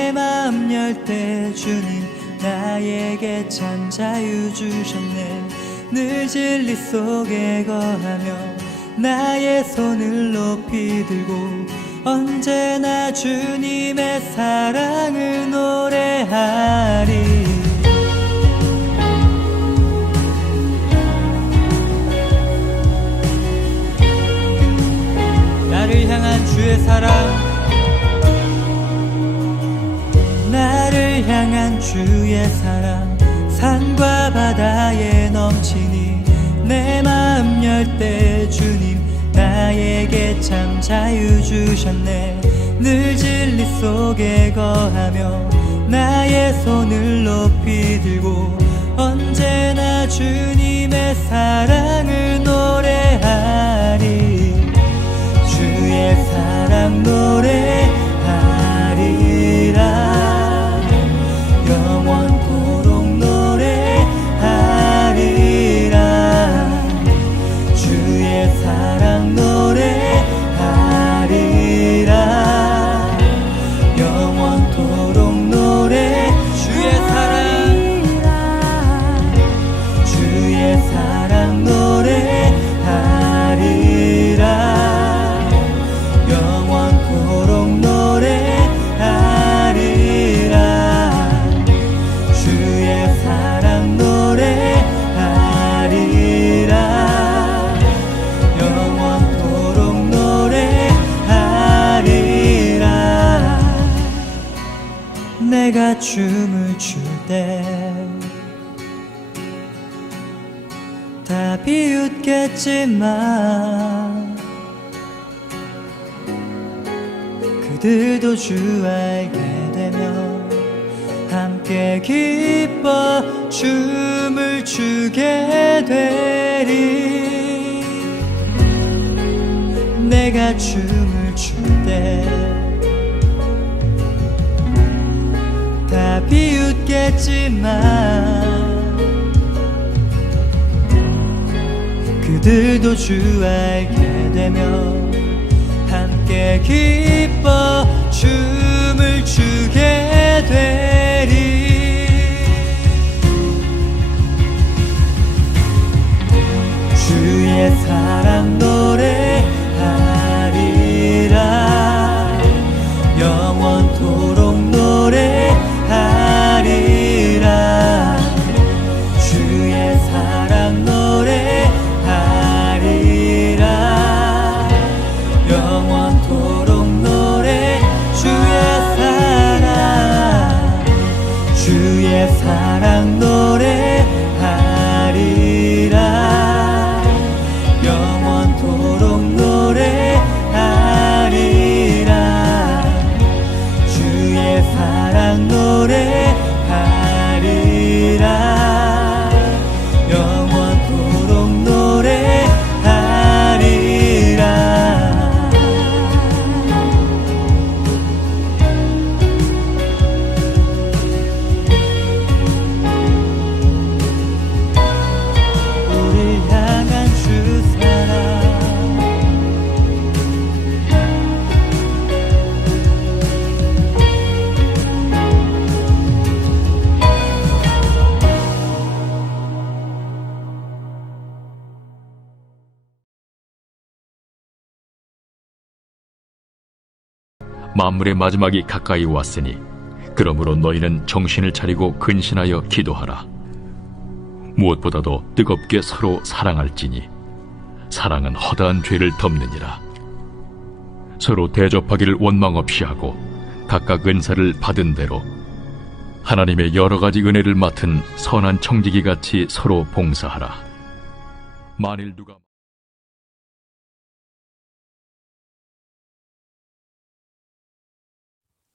내 마음 열 때 주님 나에게 참 자유 주셨네. 늘 진리 속에 거하며 나의 손을 높이 들고 언제나 주님의 사랑을 노래하리. 나를 향한 주의 사랑, 나를 향한 주의 사랑 산과 바다에 넘치니 내 마음 열 때 주님 나에게 참 자유 주셨네. 늘 진리 속에 거하며 나의 손을 높이 들고 언제나 주님의 사랑을 노래하리. 주의 사랑 노래하리라. 영원토록 노래하리라. 주의 사랑 노래하리라. 영원토록 노래. 주의 사랑, 주의 사랑 노래하리라. 영원토록 노래하리라. 주의 사랑 노래하리라. 영원토록 노래하리라. 내가 춤을 출 때 다 비웃겠지만 그들도 주 알게 되면 함께 기뻐 춤을 추게 되리. 내가 춤을 출 때 다 비웃겠지만 그들도 주 알게 되면 함께 기뻐 춤을 추게 되리. 주의 사랑 노래하리라. 영원토록 노래하리라. 주의 사랑 노래하리라. 영원토록 노래. 주의 사랑 노래하리라. 영원토록 노래하리라. 주의 사랑 노래하리라. 영원토록 노래하리라. 우릴 향한 주 사랑, 만물의 마지막이 가까이 왔으니 그러므로 너희는 정신을 차리고 근신하여 기도하라. 무엇보다도 뜨겁게 서로 사랑할지니 사랑은 허다한 죄를 덮느니라. 서로 대접하기를 원망 없이 하고 각각 은사를 받은 대로 하나님의 여러 가지 은혜를 맡은 선한 청지기 같이 서로 봉사하라. 만일 누가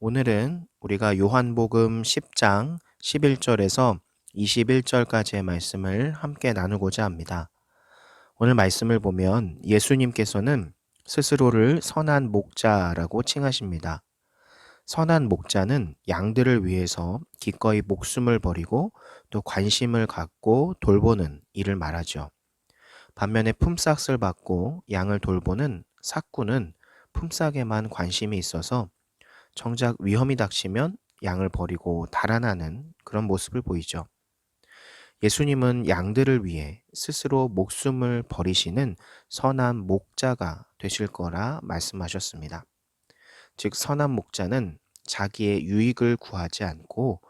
오늘은 우리가 요한복음 10장 11절에서 21절까지의 말씀을 함께 나누고자 합니다. 오늘 말씀을 보면 예수님께서는 스스로를 선한 목자라고 칭하십니다. 선한 목자는 양들을 위해서 기꺼이 목숨을 버리고 또 관심을 갖고 돌보는 일을 말하죠. 반면에 품삯을 받고 양을 돌보는 삭구는 품삯에만 관심이 있어서 정작 위험이 닥치면 양을 버리고 달아나는 그런 모습을 보이죠. 예수님은 양들을 위해 스스로 목숨을 버리시는 선한 목자가 되실 거라 말씀하셨습니다. 즉, 선한 목자는 자기의 유익을 구하지 않고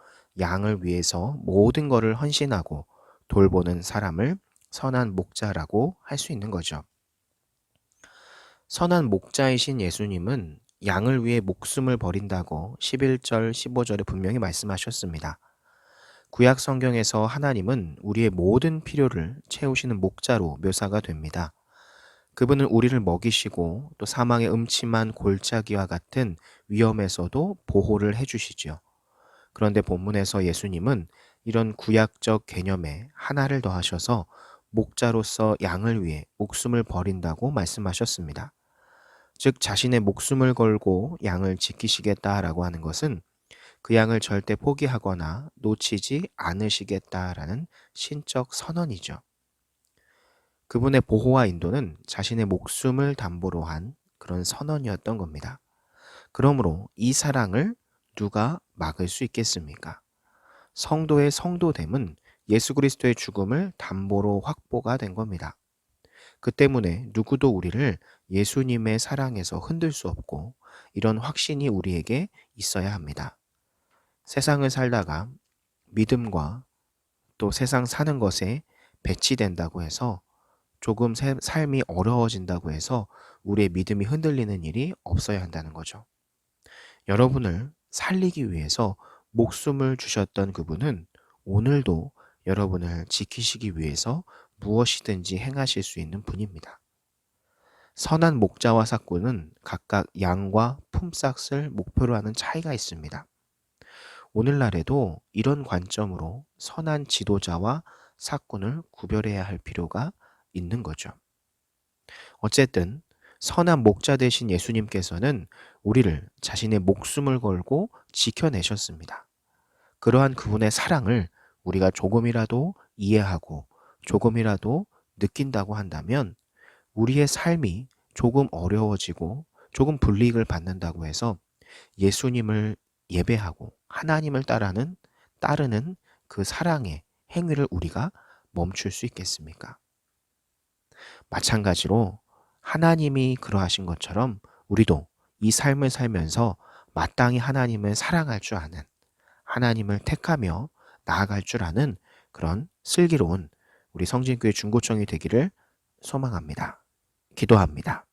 양을 위해서 모든 것을 헌신하고 돌보는 사람을 선한 목자라고 할 수 있는 거죠. 선한 목자이신 예수님은 양을 위해 목숨을 버린다고 11절, 15절에 분명히 말씀하셨습니다. 구약 성경에서 하나님은 우리의 모든 필요를 채우시는 목자로 묘사가 됩니다. 그분은 우리를 먹이시고 또 사망의 음침한 골짜기와 같은 위험에서도 보호를 해주시지요. 그런데 본문에서 예수님은 이런 구약적 개념에 하나를 더하셔서 목자로서 양을 위해 목숨을 버린다고 말씀하셨습니다. 즉, 자신의 목숨을 걸고 양을 지키시겠다라고 하는 것은 그 양을 절대 포기하거나 놓치지 않으시겠다라는 신적 선언이죠. 그분의 보호와 인도는 자신의 목숨을 담보로 한 그런 선언이었던 겁니다. 그러므로 이 사랑을 누가 막을 수 있겠습니까? 성도의 성도됨은 예수 그리스도의 죽음을 담보로 확보가 된 겁니다. 그 때문에 누구도 우리를 예수님의 사랑에서 흔들 수 없고 이런 확신이 우리에게 있어야 합니다. 세상을 살다가 믿음과 또 세상 사는 것에 배치된다고 해서 조금 삶이 어려워진다고 해서 우리의 믿음이 흔들리는 일이 없어야 한다는 거죠. 여러분을 살리기 위해서 목숨을 주셨던 그분은 오늘도 여러분을 지키시기 위해서 무엇이든지 행하실 수 있는 분입니다. 선한 목자와 삭군은 각각 양과 품삯을 목표로 하는 차이가 있습니다. 오늘날에도 이런 관점으로 선한 지도자와 삭군을 구별해야 할 필요가 있는 거죠. 어쨌든 선한 목자 되신 예수님께서는 우리를 자신의 목숨을 걸고 지켜내셨습니다. 그러한 그분의 사랑을 우리가 조금이라도 이해하고 조금이라도 느낀다고 한다면 우리의 삶이 조금 어려워지고 조금 불이익을 받는다고 해서 예수님을 예배하고 하나님을 따르는 그 사랑의 행위를 우리가 멈출 수 있겠습니까? 마찬가지로 하나님이 그러하신 것처럼 우리도 이 삶을 살면서 마땅히 하나님을 사랑할 줄 아는, 하나님을 택하며 나아갈 줄 아는 그런 슬기로운 우리 성진교회 중고청이 되기를 소망합니다. 기도합니다.